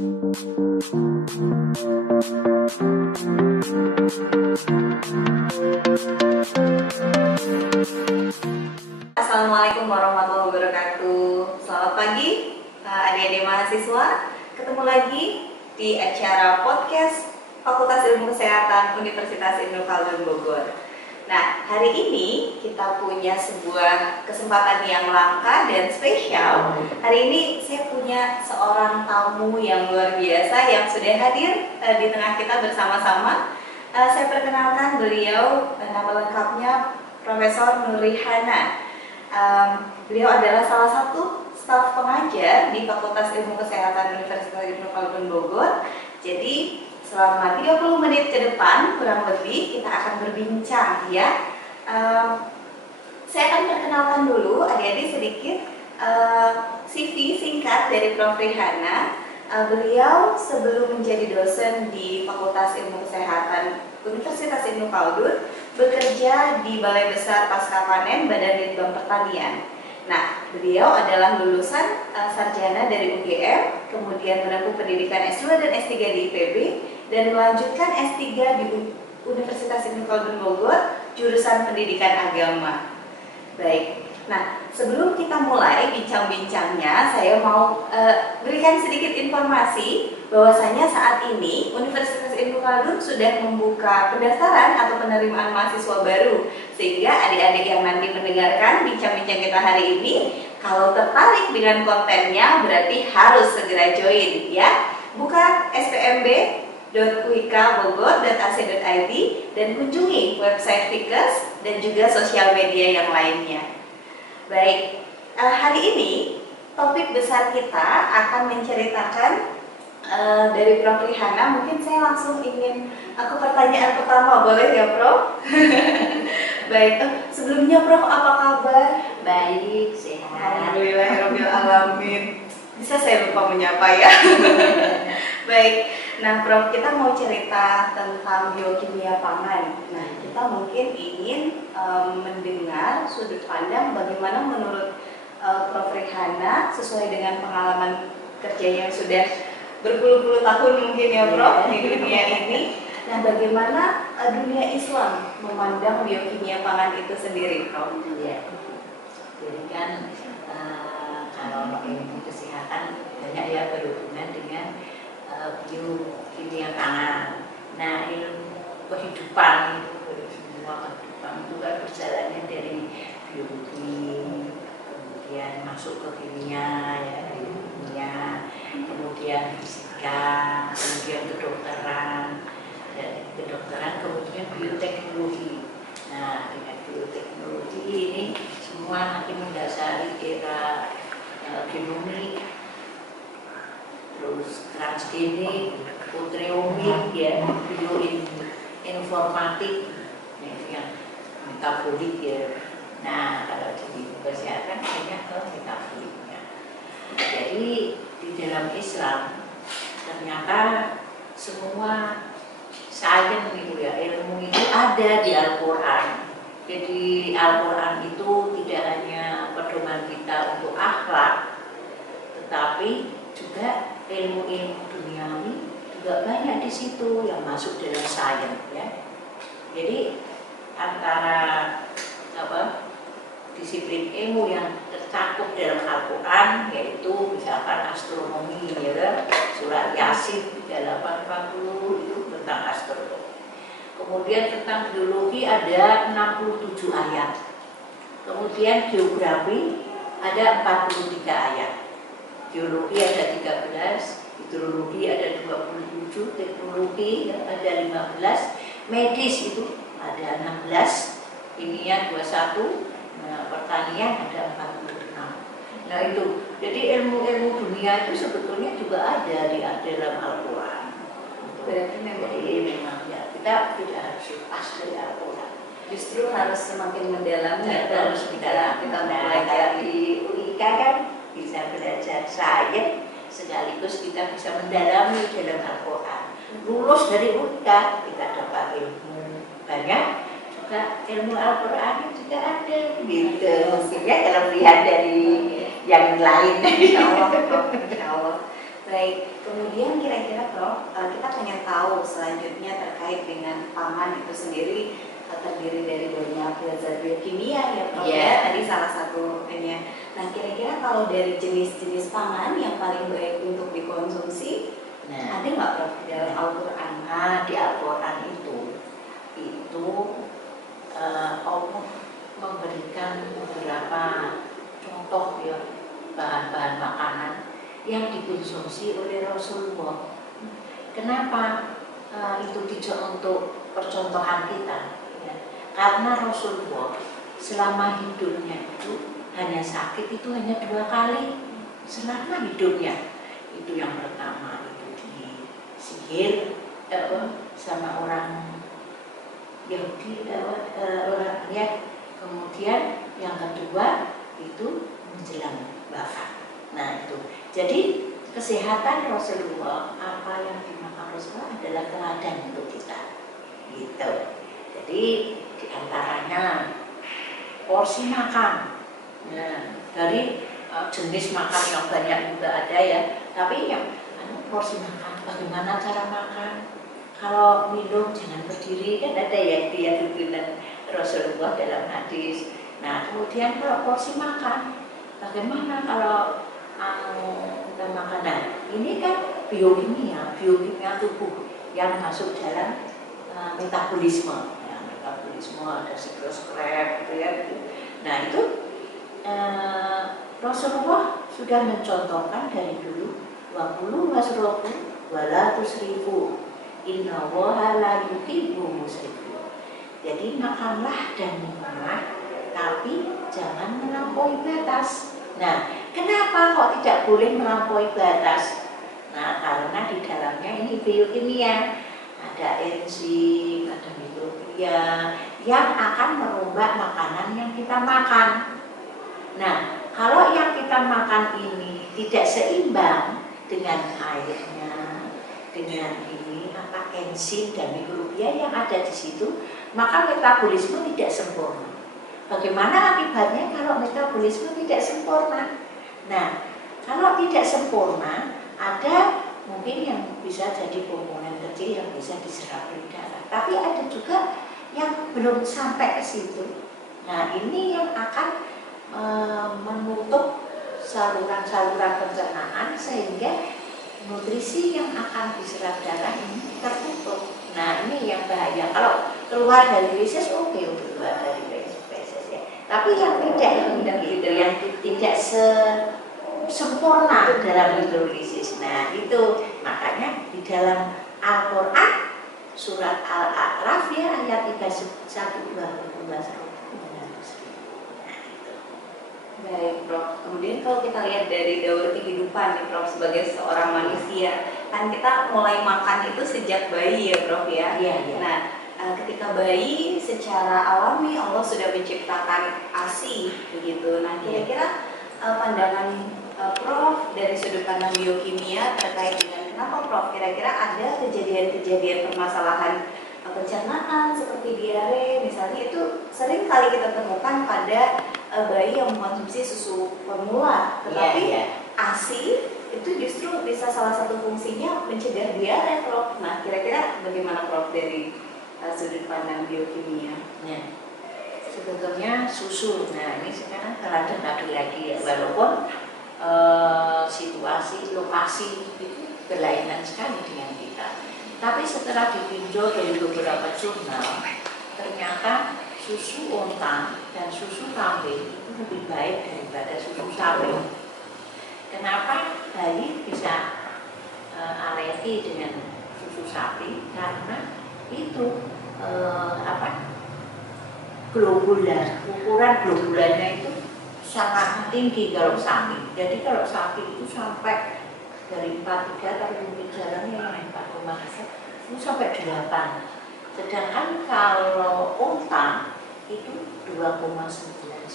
Assalamualaikum warahmatullahi wabarakatuh. Selamat pagi adik-adik mahasiswa. Ketemu lagi di acara podcast Fakultas Ilmu Kesehatan Universitas Ibnu Khaldun Bogor. Nah, hari ini kita punya sebuah kesempatan yang langka dan spesial. Hari ini saya punya seorang tamu yang luar biasa yang sudah hadir di tengah kita bersama-sama. Saya perkenalkan beliau, nama lengkapnya Profesor Nurihana. Beliau adalah salah satu staf pengajar di Fakultas Ilmu Kesehatan Universitas Ibnu Khaldun Bogor. Jadi selama 30 menit ke depan kurang lebih kita akan berbincang ya. Saya akan perkenalkan dulu adik-adik sedikit CV singkat dari Prof. Rihana. Beliau sebelum menjadi dosen di Fakultas Ilmu Kesehatan Universitas Ibnu Khaldun bekerja di Balai Besar Pascapanen Badan Litbang Pertanian. Nah, beliau adalah lulusan sarjana dari UGM, kemudian menempuh pendidikan S2 dan S3 di IPB, dan melanjutkan S3 di Universitas Ibnu Khaldun Bogor, jurusan pendidikan agama. Baik, nah sebelum kita mulai bincang-bincangnya, saya mau berikan sedikit informasi bahwasanya saat ini Universitas Ibnu Khaldun sudah membuka pendaftaran atau penerimaan mahasiswa baru, sehingga adik-adik yang nanti mendengarkan bincang-bincang kita hari ini, kalau tertarik dengan kontennya berarti harus segera join ya. Buka spmb.uik.bogor.ac.id dan kunjungi website Fikes dan juga sosial media yang lainnya. Baik, hari ini topik besar kita akan menceritakan dari Prof. Rihana. Mungkin saya langsung ingin pertanyaan pertama, boleh ya Prof? Baik, sebelumnya Prof apa kabar? Baik, sehat. Alhamdulillahirabbil alamin. Bisa saya lupa menyapa ya. Baik, nah Prof, kita mau cerita tentang biokimia pangan. Nah, kita mungkin ingin mendengar sudut pandang bagaimana menurut Prof. Rihana sesuai dengan pengalaman kerja yang sudah berpuluh-puluh tahun mungkin ya Prof di dunia ini. Nah, bagaimana dunia Islam memandang biokimia pangan itu sendiri, Prof? Ya, jadi kan kalau ilmu kesehatan banyak ya berhubungan dengan biokimia pangan. Nah, ilmu kehidupan itu semua kehidupan itu kan berjalannya dari biologi, kemudian masuk ke kimia, ya kimia, kemudian fisika, kemudian kedokteran, dari kedokteran kemudian bioteknologi. Nah, dengan bioteknologi ini semua nanti mendasari era genomik, terus transgenik, proteomik, ya, bioinformatik, yang metabolik ya. Nah, kalau di kesehatan banyak ke metaboliknya. Jadi di dalam Islam ternyata semua sains itu ya, ilmu itu ada di Al-Quran. Jadi Al-Quran itu tidak hanya pedoman kita untuk akhlak, tetapi juga ilmu-ilmu duniawi juga banyak di situ yang masuk dalam sains ya. Jadi antara disiplin ilmu yang tercakup dalam Al-Quran yaitu misalkan astronomi ya, surat Yasin 3840 itu tentang astronomi. Kemudian tentang biologi ada 67 ayat. Kemudian geografi ada 43 ayat. Geologi ada 13, hidrologi ada 27, teknologi ada 15, medis itu ada 16, kimia 21, nah, pertanian ada 46. Nah itu, jadi ilmu-ilmu dunia itu sebetulnya juga ada di dalam Al-Quran. Berarti memang ya, kita tidak harus lepas dari Al-Quran. Justru harus semakin mendalami ya, harus kita belajar di UIK kan bisa belajar sains sekaligus kita bisa mendalami dalam Al-Quran. Lulus dari UIK kita dapat ilmu banyak, juga ilmu Al-Quran juga ada gitu. Mungkin ya kalau lihat dari yang lain. Insya Allah. Baik, kemudian kira-kira Prof, kita pengen tahu selanjutnya terkait dengan pangan itu sendiri terdiri dari banyak zat biokimia ya Prof ya, tadi salah satunya. Nah kira-kira kalau dari jenis-jenis pangan yang paling baik untuk dikonsumsi, ada nggak Prof di dalam Al-Quran? Di Al-Quran itu Allah memberikan beberapa contoh ya bahan-bahan makanan yang dikonsumsi oleh Rasulullah. Kenapa itu tidak untuk percontohan kita? Ya. Karena Rasulullah selama hidupnya itu hanya sakit itu hanya 2 kali selama hidupnya. Itu yang pertama itu disihir sama orang Yahudi orang ya. Kemudian yang kedua itu menjelang wafat. Nah itu, jadi kesehatan Rasulullah, apa yang dimakan Rasulullah adalah teladan untuk kita, gitu. Jadi diantaranya porsi makan, nah, dari jenis makan yang banyak juga ada ya, tapi yang porsi makan, bagaimana cara makan. Kalau minum jangan berdiri, kan ada ya dia tuntunan Rasulullah dalam hadis. Nah kemudian kalau porsi makan, bagaimana kalau kita makan? Nah, ini kan biokimia tubuh yang masuk dalam metabolisme. Ya, metabolisme ada siklus-Krebs gitu ya. Nah itu Rasulullah sudah mencontohkan dari dulu. Wa kulu wasrobu wala tusrifu. Inna Allaha la yuhibbu musrifin. Jadi makanlah dan minumlah, tapi jangan melampaui batas. Nah, kenapa kok tidak boleh melampaui batas? Nah, karena di dalamnya ini biokimia, ada enzim, ada mikrobia yang akan merubah makanan yang kita makan. Nah, kalau yang kita makan ini tidak seimbang dengan airnya, dengan enzim dan mikrobia yang ada di situ, maka metabolisme tidak sempurna. Bagaimana akibatnya kalau metabolisme tidak sempurna? Nah, kalau tidak sempurna, ada mungkin yang bisa jadi komponen kecil yang bisa diserap oleh darah. Tapi ada juga yang belum sampai ke situ. Nah, ini yang akan menutup saluran-saluran pencernaan sehingga nutrisi yang akan diserap darah ini tertutup. Nah, ini yang bahaya. Kalau keluar dari feses oke, keluar dari feses ya. Tapi yang yang tidak sempurna dalam hidrolisis. Nah, itu makanya di dalam Al-Quran surat Al-A'raf ya ayat 31 Baik Prof, kemudian kalau kita lihat dari daur kehidupan nih Prof sebagai seorang manusia, kan kita mulai makan itu sejak bayi ya Prof ya. Iya. Nah, ketika bayi secara alami Allah sudah menciptakan ASI begitu. Nah, kira-kira pandangan Prof dari sudut pandang biokimia terkait dengan kenapa Prof kira-kira ada kejadian-kejadian permasalahan pencernaan seperti diare misalnya itu sering kali kita temukan pada bayi yang mengkonsumsi susu formula, tetapi ASI itu justru bisa salah satu fungsinya mencegah diare Prof. Nah kira-kira bagaimana Prof dari sudut pandang biokimia? Ya. Sebetulnya susu, nah ini sekarang telah terjadi lagi ya, walaupun situasi lokasi itu berlainan sekali dengan kita. Tapi setelah ditinjau dari beberapa jurnal, ternyata susu unta dan susu kambing itu lebih baik daripada susu sapi. Kenapa bayi bisa alergi dengan susu sapi? Karena itu ukuran globulannya itu sangat tinggi kalau sapi. Jadi kalau sapi itu sampai dari 43 tapi mungkin jarangnya yang 4,1 itu sampai 8. Sedangkan kalau unta itu 2,99.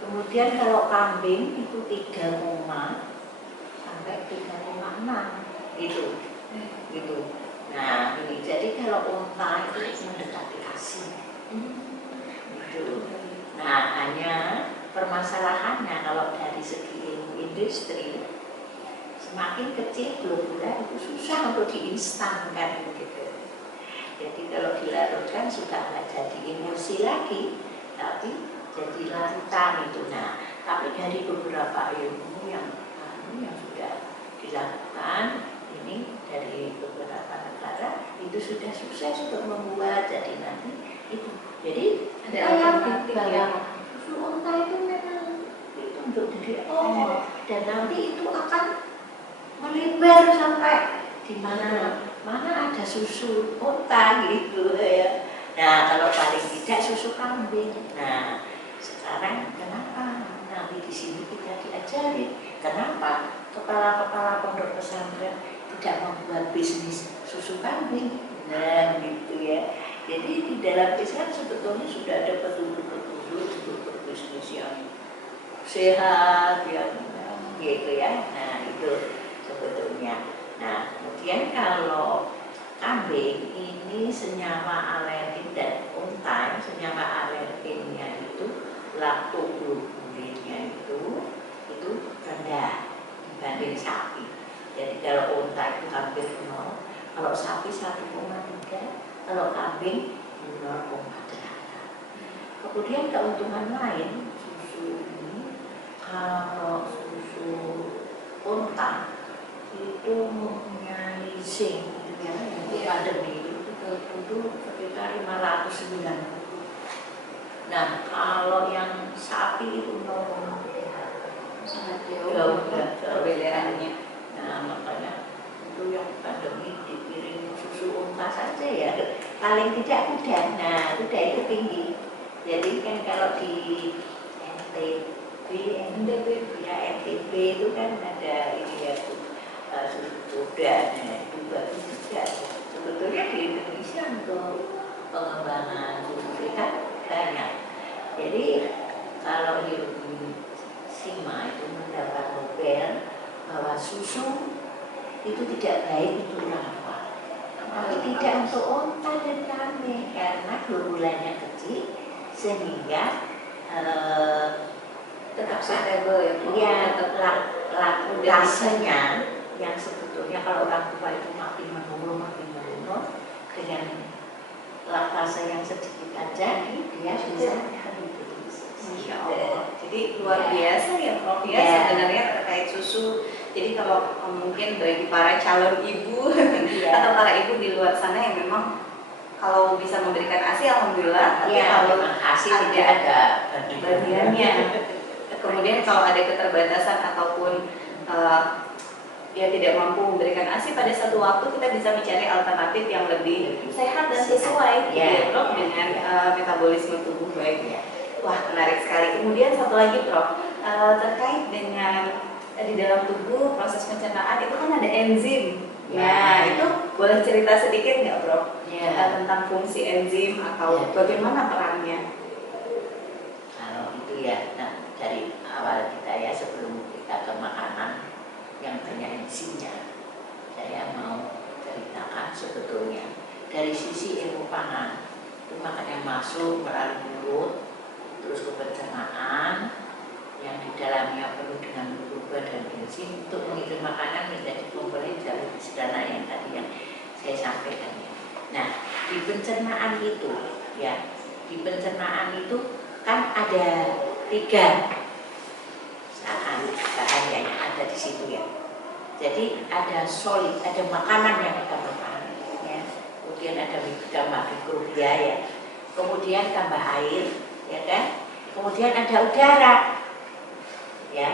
Kemudian kalau kambing itu 3, sampai 3,6 gitu. Nah ini jadi kalau unta itu mendekati ASI gitu. Nah hanya permasalahannya kalau dari segi ilmu industri semakin kecil globula itu susah untuk diinstankan gitu. Jadi kalau dilarutkan sudah nggak jadi emulsi lagi, tapi jadi larutan itu. Nah, tapi dari beberapa ilmu yang sudah dilakukan ini dari beberapa negara itu sudah sukses untuk membuat jadi nanti itu. Jadi ada alternatif ya. Susu unta itu memang itu untuk jadi dan nanti itu akan melebar sampai di mana ada susu unta gitu ya. Nah, kalau paling tidak susu kambing. Nah, sekarang kenapa nanti di sini kita diajari kenapa kepala-kepala pondok pesantren tidak membuat bisnis susu kambing. Nah, gitu ya. Jadi di dalam Islam sebetulnya sudah ada petunjuk-petunjuk untuk berbisnis yang sehat, yang gitu ya. Nah, itu sebetulnya. Nah, kemudian kalau kambing ini senyawa alergen dan unta senyawa alergennya itu laktoglobulinnya itu rendah dibanding sapi. Jadi kalau unta itu hampir 0, kalau sapi 1,3, kalau kambing 0,8. Kemudian keuntungan lain susu ini, kalau susu unta itu mempunyai zinc ya, yang pandemi itu sekitar 590. Nah, kalau yang sapi itu 0,3, sangat jauh perbedaannya. Nah, makanya itu yang pandemi dikirim susu unta saja ya, paling tidak kuda. Nah, kuda itu tinggi. Jadi kan kalau di NTB itu kan ada ini ya susu kuda. Nah, itu bagus juga. Sebetulnya di Indonesia untuk pengembangan susu sehat banyak. Jadi kalau Hiroshima itu mendapat Nobel bahwa susu itu tidak baik untuk rawa, tapi tidak untuk unta dan kambing karena globulanya kecil sehingga tetap sustainable ya, laktasenya yang sebetulnya kalau orang tua itu makin menurun dengan laktase yang sedikit aja dia bisa Insya Allah. Jadi luar biasa ya Prof ya sebenarnya terkait susu. Jadi kalau mungkin bagi para calon ibu atau para ibu di luar sana yang memang kalau bisa memberikan ASI alhamdulillah, tapi kalau ASI tidak ada bagiannya. Kemudian kalau ada keterbatasan ataupun dia tidak mampu memberikan ASI pada satu waktu, kita bisa mencari alternatif yang lebih sehat dan sesuai Prof dengan metabolisme tubuh baik. Wah, menarik sekali. Kemudian satu lagi Prof, terkait dengan di dalam tubuh proses pencernaan itu kan ada enzim. Nah, itu boleh cerita sedikit nggak Prof tentang fungsi enzim atau bagaimana perannya? Kalau itu ya, nah, dari awal kita ya sebelum kita ke makanan yang banyak enzimnya, saya mau ceritakan sebetulnya dari sisi ilmu pangan itu makanan masuk melalui mulut terus ke pencernaan yang di dalamnya penuh dengan mikroba dan enzim untuk mengirim makanan menjadi komponen jauh lebih sederhana yang tadi yang saya sampaikan ya. Nah, di pencernaan itu ya, di pencernaan itu kan ada 3 bahan yang ada di situ ya. Jadi ada solid, ada makanan yang kita makan ya. Kemudian ada mikrobia ya. Kemudian tambah air ya kan. Kemudian ada udara ya.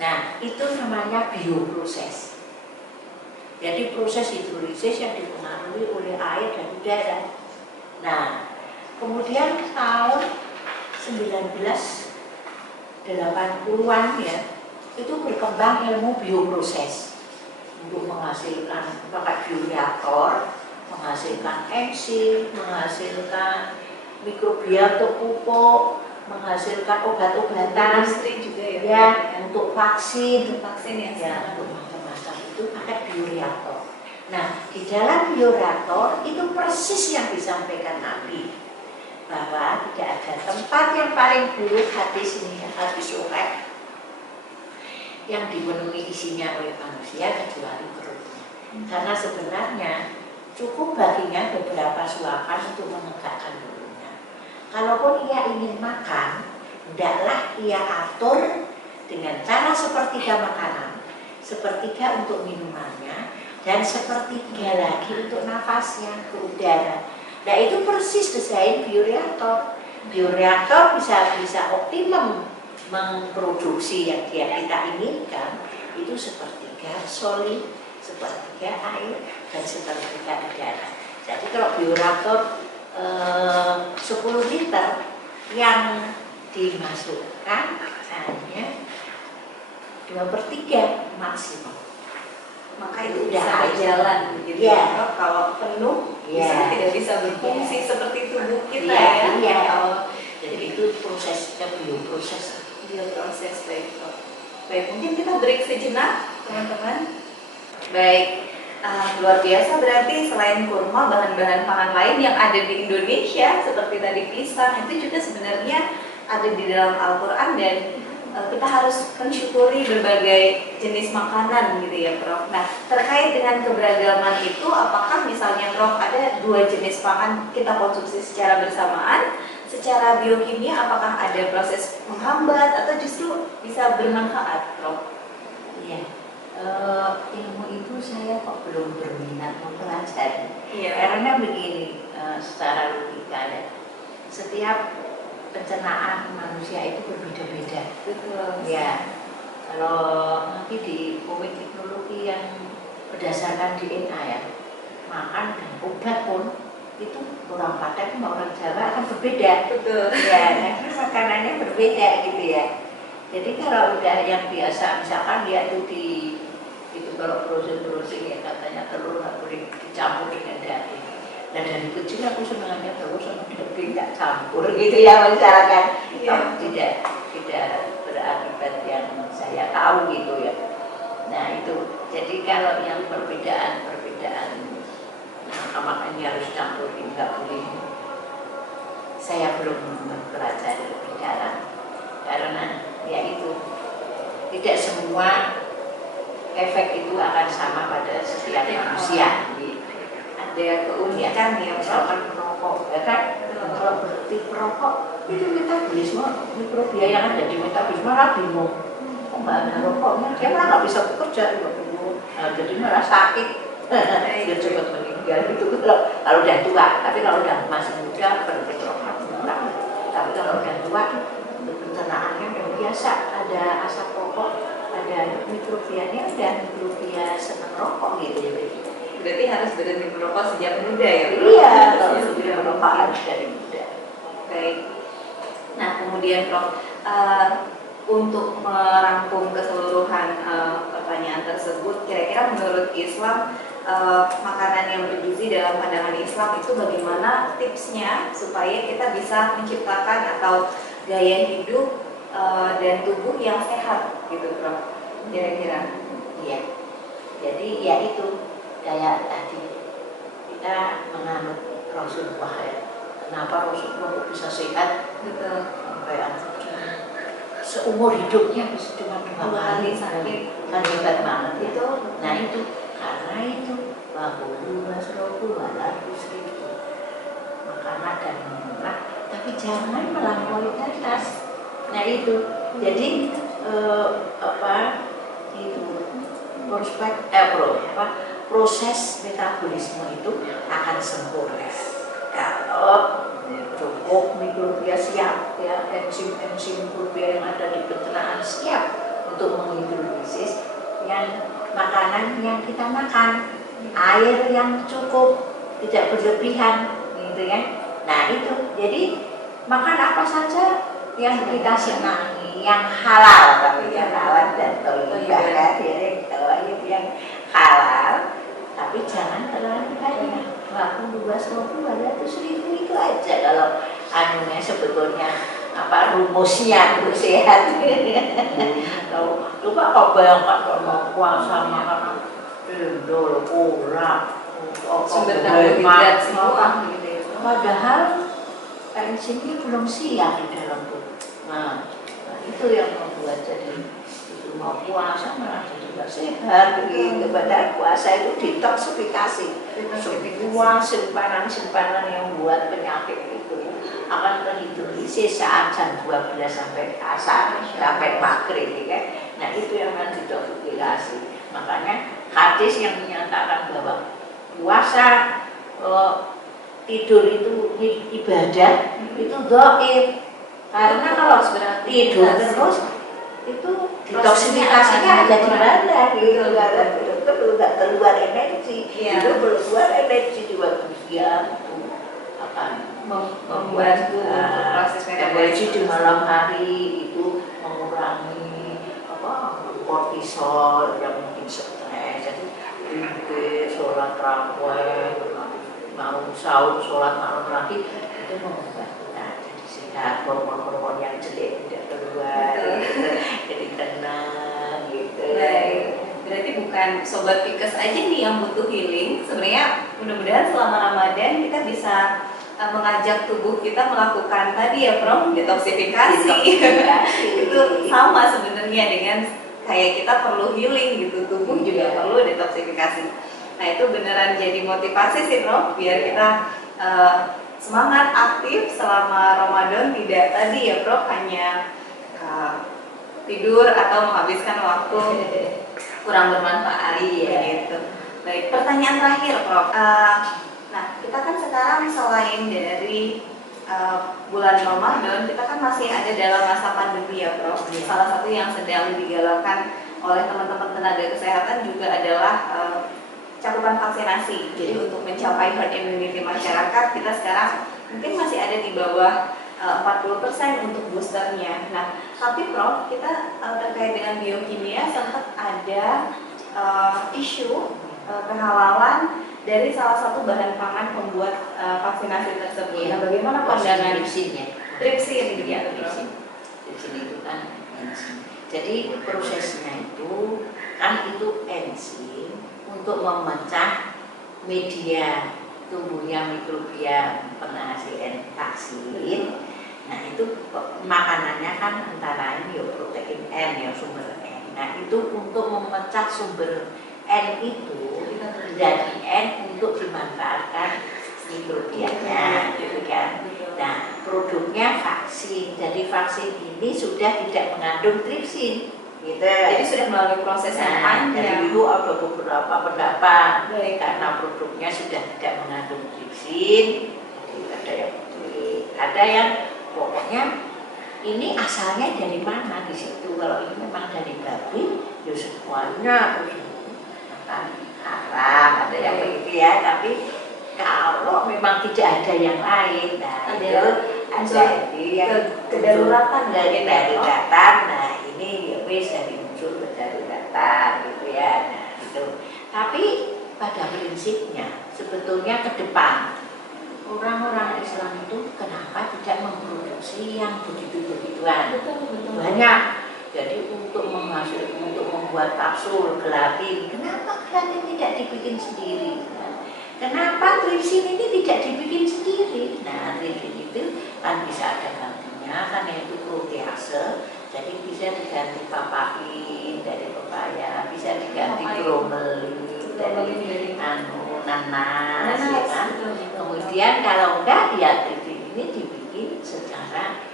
Nah, itu namanya bioproses. Jadi proses hidrolisis yang dipengaruhi oleh air dan udara. Nah, kemudian tahun 1980-an ya, itu berkembang ilmu bioproses untuk menghasilkan pakai bioreaktor, menghasilkan enzim, menghasilkan mikrobia untuk pupuk, menghasilkan obat-obatan, industri juga ya untuk vaksin, ya, untuk macam-macam itu pakai bioreaktor. Nah, di dalam bioreaktor itu persis yang disampaikan Nabi bahwa tidak ada tempat yang paling buruk hadis ini, hadis Suhaib yang dipenuhi isinya oleh manusia kecuali perutnya. Karena sebenarnya cukup baginya beberapa suapan untuk menegakkan mulutnya. Kalaupun ia ingin makan, hendaklah ia atur dengan cara sepertiga makanan, sepertiga untuk minumannya, dan sepertiga lagi untuk nafasnya ke udara. Nah itu persis desain bioreaktor. Bioreaktor bisa optimum memproduksi yang kita inginkan itu sepertiga solid, sepertiga air, dan sepertiga udara. Jadi kalau bioreaktor 10 liter yang dimasukkan hanya 2/3 maksimum. Maka itu Udah bisa berjalan begitu ya. Kalau penuh tidak bisa berfungsi seperti tubuh kita ya. Jadi itu prosesnya bioproses. Bioproses, baik. Baik, mungkin kita break sejenak teman-teman. Baik, luar biasa berarti selain kurma, bahan-bahan pangan lain yang ada di Indonesia seperti tadi pisang itu juga sebenarnya ada di dalam Al-Quran, dan kita harus mensyukuri berbagai jenis makanan gitu ya Prof. Nah, terkait dengan keberagaman itu, apakah misalnya Prof ada 2 jenis pangan kita konsumsi secara bersamaan, secara biokimia apakah ada proses menghambat atau justru bisa bermanfaat Prof? Iya, ilmu itu saya kok belum berminat mempelajari. Iya. Karena begini, secara logika ya, setiap pencernaan manusia itu berbeda-beda. Betul. Ya, kalau nanti di komik teknologi yang berdasarkan DNA ya, makan dan obat pun itu orang Padang sama orang Jawa akan berbeda. Betul. Ya, karena makanannya berbeda gitu ya. Jadi kalau udah yang biasa, misalkan dia itu kalau browsing ya katanya telur nggak boleh dicampur dengan daging. Dan dari kecil aku senangnya telur sama daging nggak campur gitu ya misalkan. Iya. Tidak berakibat yang saya tahu gitu ya. Nah itu, jadi kalau yang perbedaan makanya harus campurin nggak boleh. Saya belum mempelajari lebih dalam karena ya itu tidak semua efek itu akan sama pada setiap manusia. Ada keunikan ya Prof. Misalkan merokok, ya kan? Kalau berhenti merokok itu metabolisme mikrobia yang ada di metabolisme malah bingung. Kok nggak ada rokoknya? Dia malah nggak bisa bekerja, jadi malah sakit. Dia cepat meninggal itu kalau udah tua. Tapi kalau udah masih muda berhenti merokok enggak. Tapi kalau udah tua pencernaannya udah biasa, ada asap rokok, ada mikrobianya, ada mikrobia senang rokok gitu ya. Berarti harus berhenti merokok sejak muda ya Prof? Iya, kalau sudah merokok harus dari muda. Baik. Nah kemudian Prof, untuk merangkum keseluruhan pertanyaan tersebut, kira-kira menurut Islam makanan yang bergizi dalam pandangan Islam itu bagaimana tipsnya supaya kita bisa menciptakan atau gaya hidup dan tubuh yang sehat gitu Prof, kira-kira? Iya. Jadi ya itu kayak tadi kita menganut Rasulullah ya. Kenapa Rasulullah kok bisa sehat? Betul. Sampai seumur hidupnya bisa cuma 2 kali sakit. Kan hebat banget ya. Itu. Nah itu karena itu bahulu masroku walau seribu makanan dan minumlah, tapi jangan melampaui batas. Nah itu jadi proses metabolisme itu akan sempurna kalau cukup mikrobia siap ya, enzim mikrobia yang ada di pencernaan siap untuk menghidrolisis yang makanan yang kita makan, air yang cukup, tidak berlebihan gitu kan. Nah itu jadi makan apa saja yang kita senangi, yang halal, tapi yang halal dan thayyibah kan, itu yang halal, tapi jangan terlalu banyak. Walaupun 200.000 itu aja kalau anunya sebetulnya apa rumusnya untuk sehat. Coba kau bayangkan kalau puasa makan cendol, kolak, sumber karbohidrat semua gitu ya. Padahal enzimnya belum siap di dalam tubuh. Nah, itu yang membuat jadi begitu mau puasa malah jadi nggak sehat begitu. Padahal puasa itu detoksifikasi. Semua simpanan yang buat penyakit itu akan terhidrolisis saat jam 12 sampai asar sampai maghrib, ya. Nah itu yang akan detoksifikasi. Makanya hadis yang menyatakan bahwa puasa tidur itu ibadah itu dhaif. Karena kalau tidur terus itu detoksifikasinya ada di mana gitu, nggak keluar energi, itu keluar energi di waktu siang itu akan membantu proses energi di malam hari itu mengurangi kortisol yang mungkin stres. Jadi sholat raweh, mau sahur sholat malam lagi itu membantu jadi sehat, hormon-hormon yang jelek tidak keluar, jadi tenang gitu. Baik. Berarti bukan sobat pikes aja nih yang butuh healing. Sebenarnya mudah-mudahan selama Ramadan kita bisa mengajak tubuh kita melakukan tadi ya Prof, detoksifikasi. Itu sama sebenarnya dengan kayak kita perlu healing gitu, tubuh juga perlu detoksifikasi. Nah itu beneran jadi motivasi sih Prof, biar kita semangat aktif selama Ramadan, tidak tadi ya Prof hanya tidur atau menghabiskan waktu kurang bermanfaat gitu. Baik, pertanyaan terakhir Prof. Nah kita kan sekarang selain dari bulan Ramadan, kita kan masih ada dalam masa pandemi ya Prof. Salah satu yang sedang digalakkan oleh teman-teman tenaga kesehatan juga adalah cakupan vaksinasi. Jadi untuk mencapai herd immunity masyarakat, kita sekarang mungkin masih ada di bawah 40% untuk boosternya. Nah, tapi Prof, kita terkait dengan biokimia sempat ada isu kehalalan dari salah satu bahan pangan pembuat vaksinasi tersebut. Nah, bagaimana pandangan tripsinnya? Tripsin, ya, tripsin itu kan enzim. Jadi prosesnya itu kan itu enzim untuk memecah media tumbuhnya mikrobia penghasil vaksin. Nah itu makanannya kan antara lain ya protein N ya, sumber N. Nah itu untuk memecah sumber N itu dari N untuk dimanfaatkan mikrobianya, gitu kan. Nah produknya vaksin. Jadi vaksin ini sudah tidak mengandung tripsin. Gitu. Jadi sudah melalui proses yang panjang. Jadi itu ada beberapa pendapat karena produknya sudah tidak mengandung tripsin. Jadi ada yang ada yang pokoknya ini asalnya dari mana di situ. Kalau ini memang dari babi, ya semuanya makan haram, ada yang begitu ya. Tapi kalau memang tidak ada yang lain, nah itu ada yang kedaruratan dari daruratan. Nah ini ya wis dari muncul kedaruratan gitu ya. Nah itu. Tapi pada prinsipnya sebetulnya ke depan orang-orang Islam itu kenapa tidak memproduksi yang begitu-begituan? Banyak. Jadi untuk membuat kapsul gelatin, kenapa gelatin tidak dibikin sendiri? Kenapa tripsin ini tidak dibikin sendiri? Nah, tripsin itu kan bisa ada gantinya, kan yaitu protease. Jadi bisa diganti papain dari pepaya, bisa diganti bromelin dari nanas, ya kan? Kemudian kalau enggak, ya tripsin ini dibikin secara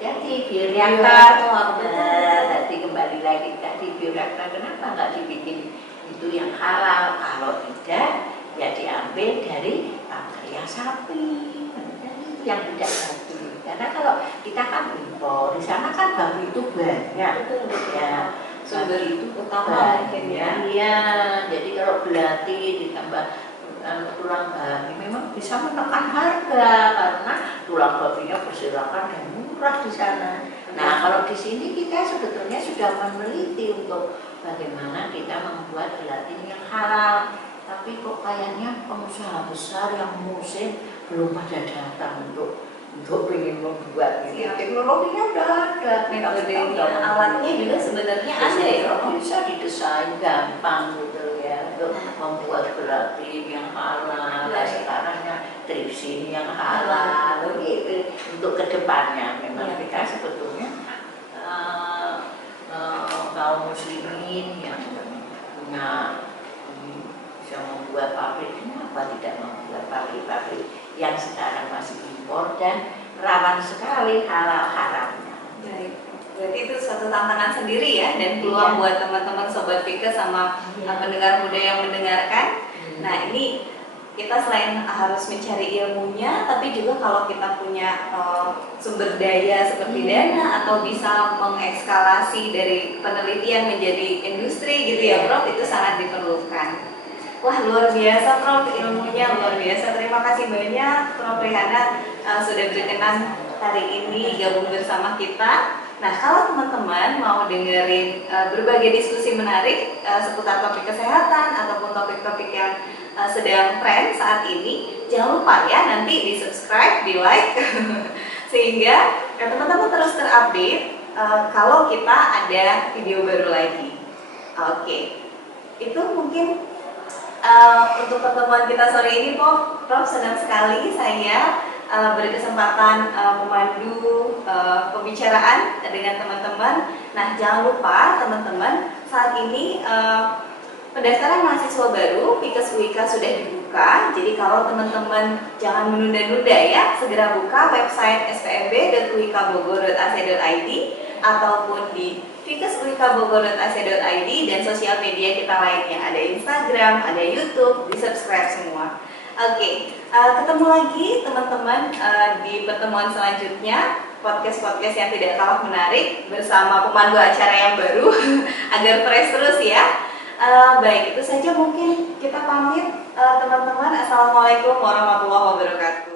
jadi bioreaktor. Nanti kembali lagi tadi bioreaktor, kenapa enggak dibikin itu yang halal? Kalau tidak, ya diambil dari pankreas sapi, yang tidak babi. Karena kalau kita kan impor, di sana kan babi itu banyak, ya sumber itu utama mungkin ya. Iya, jadi kalau belati ditambah tulang babi memang bisa menekan harga karena tulang babinya berserakan dan murah di sana. Nah kalau di sini kita sebetulnya sudah meneliti untuk bagaimana kita membuat gelatin yang halal. Tapi kok kayaknya pengusaha besar yang musim belum pada datang untuk ingin membuat gitu. Teknologinya udah ada, metodenya, alatnya juga sebenarnya ada ya. Bisa didesain gampang gitu ya untuk membuat gelatin yang halal. Nah, sekarangnya tripsin yang halal gitu. Untuk kedepannya memang kita sebetulnya kaum punya bisa membuat pabrik, kenapa tidak membuat pabrik-pabrik yang sekarang masih impor dan rawan sekali halal haramnya. Baik. Berarti itu suatu tantangan sendiri ya, dan peluang buat teman-teman Sobat Fika sama pendengar muda yang mendengarkan. Nah, ini kita selain harus mencari ilmunya, tapi juga kalau kita punya sumber daya seperti dana atau bisa mengekskalasi dari penelitian menjadi industri gitu ya Prof, itu sangat diperlukan. Wah, luar biasa Prof, ilmunya luar biasa. Terima kasih banyak Prof Rihana sudah berkenan hari ini gabung bersama kita. Nah, kalau teman-teman mau dengerin berbagai diskusi menarik seputar topik kesehatan ataupun topik-topik yang sedang tren saat ini, jangan lupa ya nanti di subscribe, di like sehingga teman-teman terus terupdate kalau kita ada video baru lagi. Oke, itu mungkin untuk pertemuan kita sore ini, Prof, senang sekali saya berkesempatan memandu pembicaraan dengan teman-teman. Nah, jangan lupa teman-teman, saat ini pendaftaran mahasiswa baru Fikes UIK sudah dibuka. Jadi kalau teman-teman jangan menunda-nunda ya, segera buka website spmb.uikbogor.ac.id ataupun di fikesUIKbogor.ac.id dan sosial media kita lainnya, ada Instagram, ada YouTube, di subscribe semua. Oke, ketemu lagi teman-teman di pertemuan selanjutnya, podcast-podcast yang tidak kalah menarik bersama pemandu acara yang baru agar fresh terus ya. Baik, itu saja mungkin kita pamit teman-teman. Assalamualaikum warahmatullahi wabarakatuh.